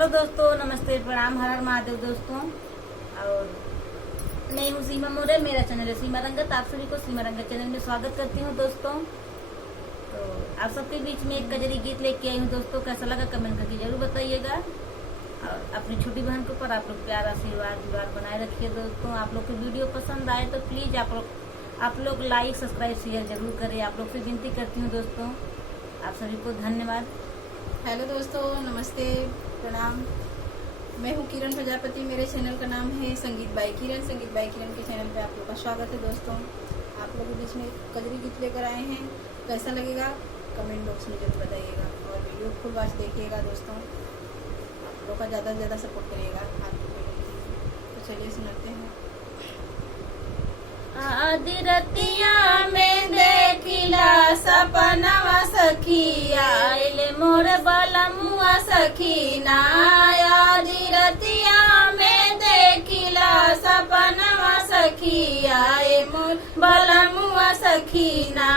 Hello दोस्तों, नमस्ते, प्रणाम, हर हर महादेव दोस्तों। और मैं हूँ सीमा मोरे, मेरा चैनल है सीमा रंगत। आप सभी को सीमा रंगत चैनल में स्वागत करती हूँ दोस्तों। तो आप सबके बीच में एक कजरी गीत लेके आई हूँ दोस्तों। कैसा लगा कमेंट करके जरूर बताइएगा। और अपनी छोटी बहन के ऊपर आप लोग प्यार आशीर्वाद बनाए रखिए दोस्तों। आप लोग को वीडियो पसंद आए तो प्लीज आप लोग लाइक सब्सक्राइब शेयर जरूर करें। आप लोग से विनती करती हूँ दोस्तों। आप सभी को धन्यवाद। हेलो दोस्तों, नमस्ते, प्रणाम। मैं हूँ किरण प्रजापति। मेरे चैनल का नाम है संगीत बाई किरण। संगीत बाई किरण के चैनल पे आप लोग का स्वागत है दोस्तों। आप लोगों के बीच में कजरी गीत लेकर आए हैं। कैसा लगेगा कमेंट बॉक्स में जरूर बताइएगा और वीडियो फुल वॉच देखिएगा दोस्तों। आप लोग का ज़्यादा से ज़्यादा सपोर्ट करिएगा आप लोग को। तो चलिए सुनाते हैं। आदि रतिया में देखिला सपनवा सखिया, आइले मोर बलमुआ सखीना। आदि रतिया में देखिला सपनवा सखिया, आए मोर बलमुआ सखीना।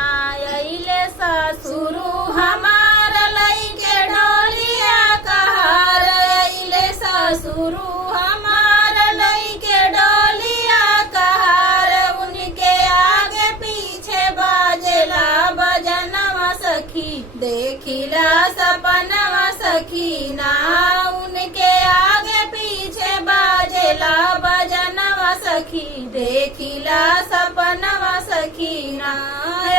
आइले सासुरु हमार लइके ढोलिया कहार, आइले सासुरु हमार लइके ढोलिया कहार। उनके आगे पीछे बाजेला बजनवा सखी, देखिला सपनवा सखीना। उनके आगे पीछे बाजेला बजनवा सखी, देखिला सपनवा सखीना।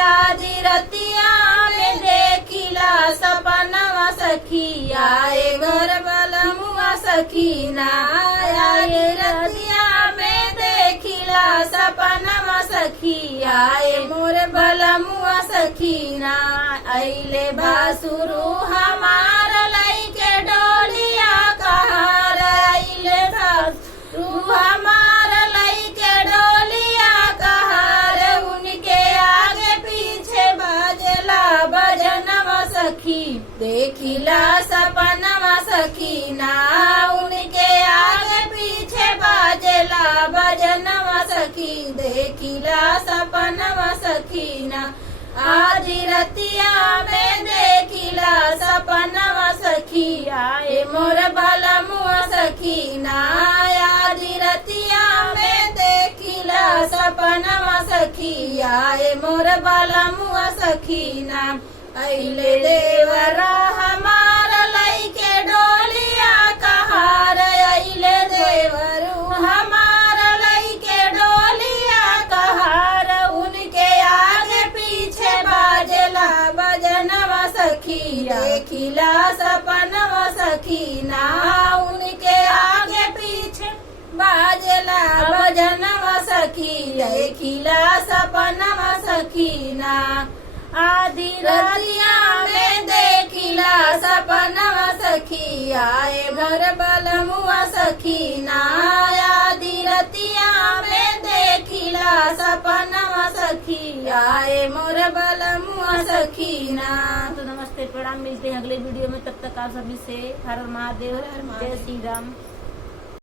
आदि रतिया में देखिला सपनवा सखी, आए घर बलमुआ सखीना। आए रतिया में देखिला सपनवा सखी, आए मोर बलमुआ सखीना। अइले बासुरु हमार लइके डोलिया कहार, अइले बासुरु हमार लइके डोलिया कहार। उनके आगे पीछे बाजेला बजनवा सखी, देखिला सपनवा सखीना। उनके आगे पीछे बाजेला बजनवा सखी, देखिला सपनवा सखीना। आदि रतिया में देखिला सपनवा सखी, आए मोर बलमुआ सखीना। आदि रतिया में देखिला सपनवा सखी, आए मोर बलमुआ सखीना। अइले देवरा हमार लइके डोलिया कहार, अइले देवरू हमार लइके डोलिया कहार। उनके आगे पीछे बाजेला बजनवा सखी, देखिला सपनवा सखीना। उनके आगे पीछे बाजेला बजनवा सखी, देखिला सपनवा सखीना। आदि रतिया में देखिला सपनवा सखी, आए घर बलमुआ सखीना। आदि रतिया में देखिला सपनवा सखी, आए मोर बलमुआ सखीना। तो नमस्ते, प्रणाम, मिलते हैं अगले वीडियो में। तब तक आप सभी से हर हर महादेव, जय श्री राम।